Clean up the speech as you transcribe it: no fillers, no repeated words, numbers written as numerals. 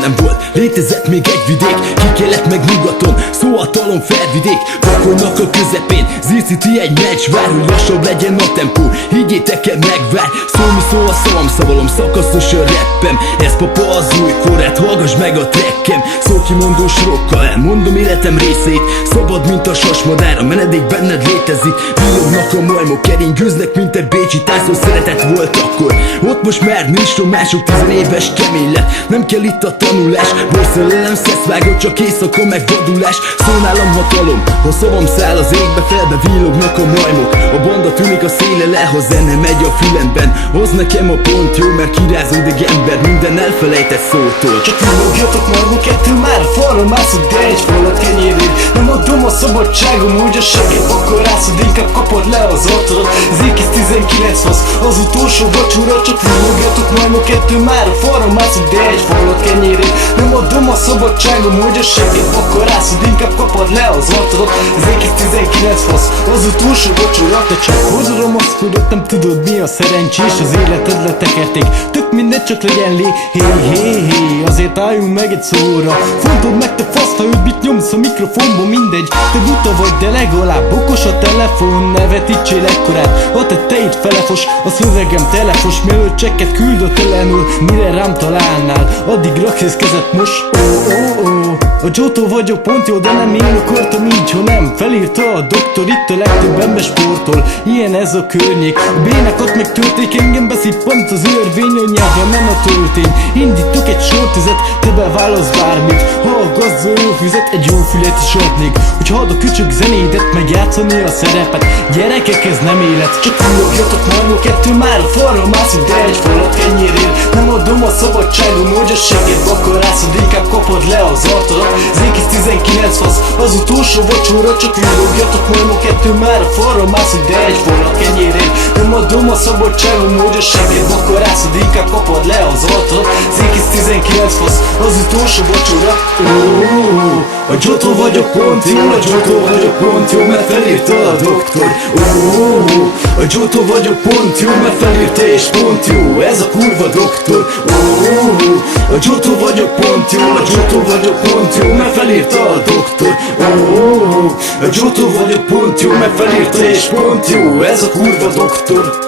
nem volt, létezett még egy vidék, kikelek meg nyugaton, szóhatalom felvidék, pakolnak a közepén, Zircity egy meccsvár, hogy lassabb legyen a tempó, higgyétek el megvár, szólni szó a szavam, szavalom, szakaszos a rappem, ez papa az új korát, hallgass meg a trekkem, szókimondó sorokkal, elmondom életem részét, szabad mint a sasmadár, a menedék benned létezik, villognak a majmok, keringőznek mint egy bécsi tájszó, szeretet volt akkor, ott most már nincs, mások 10 éves kemény lett, nem kell itt a tanulás, borszerelem szeszvágott, csak éjszaka meg vadulás, szól nálam hatalom, ha szavam száll az égbe, felbe villognak a majmok, a banda tűnik a széle le, ha zene megy a fülemben, hoz nekem a pont jó, mert kirázódik ember minden elfelejtett szótól. Csak villogjatok majmok, ettől már a falra mászod, de egy falat kenyéréd, nem adom a szabadságom, úgy a segít akarászod, inkább kapod le az arcodat, az ékisz 19 fasz, az utolsó vacsora, csak villogjatok majmok, ettől már a falra mászod, de egy falat kenyéréd, nem adom a szabadságom, hogy a segít akarászod, inkább kapod le az arcodat, az ékisz 19 fasz, az utolsó vacsora. Te csak hozorom azt, hogy nem tudod mi a szerencsés, az életed letekerték, tök mindegy, csak legyen lé, hé, azért álljunk meg egy szóra, fontod meg te fasz, ha mit nyomsz a mikrofonba, mindegy, te buta vagy, de legalább okos a telefon, ne vetítsél ekkorát, a tetteid felefos, a szövegem telefos, mielőtt csekket küldött ellenül, mire rám találnál, addig raksz kezet most, a Giotto vagyok, pont jó, de nem én akartam így, ha nem, felírta a doktor, itt a legtöbb ember sportol, ilyen ez a környék, a bénákat meg tölték, engem beszippant az örvény, a nyelven nem a töltény, indítok egy sortüzet, te beválasz bármit, ha a gazda jó fizet, egy jó fület is adnék, hogy hadd a kücsök zenédet, meg játszani a szerepet, gyerekek ez nem élet, csak villogjatok majmok, ettől már a falra mászunk, de egy falat kenyérél, nem adom a szabadságom, hogy a segít akarászod, inkább kapod le az arcodat, az ékisz 19 fasz, az utolsó vacsora, csak villogjatok majmok, ettől már a falra mászunk, de egy falat kenyérél, nem adom a szabadságom, hogy a segít akarászod, inkább kapod le az arcodat, az ékisz 19 fasz, az utolsó vacsora. A Giotto vagyok, pont jó, a Giotto vagyok, pont jó, mert felírta a doktor. A Giotto vagyok, pont jó, mert felírta és pont jó, ez a kurva doktor. A Giotto vagyok, pont jó, a Giotto vagyok, pont jó, mert felírta a doktor. A Giotto vagyok, pont jó, mert felírta és pont jó, ez a kurva doktor.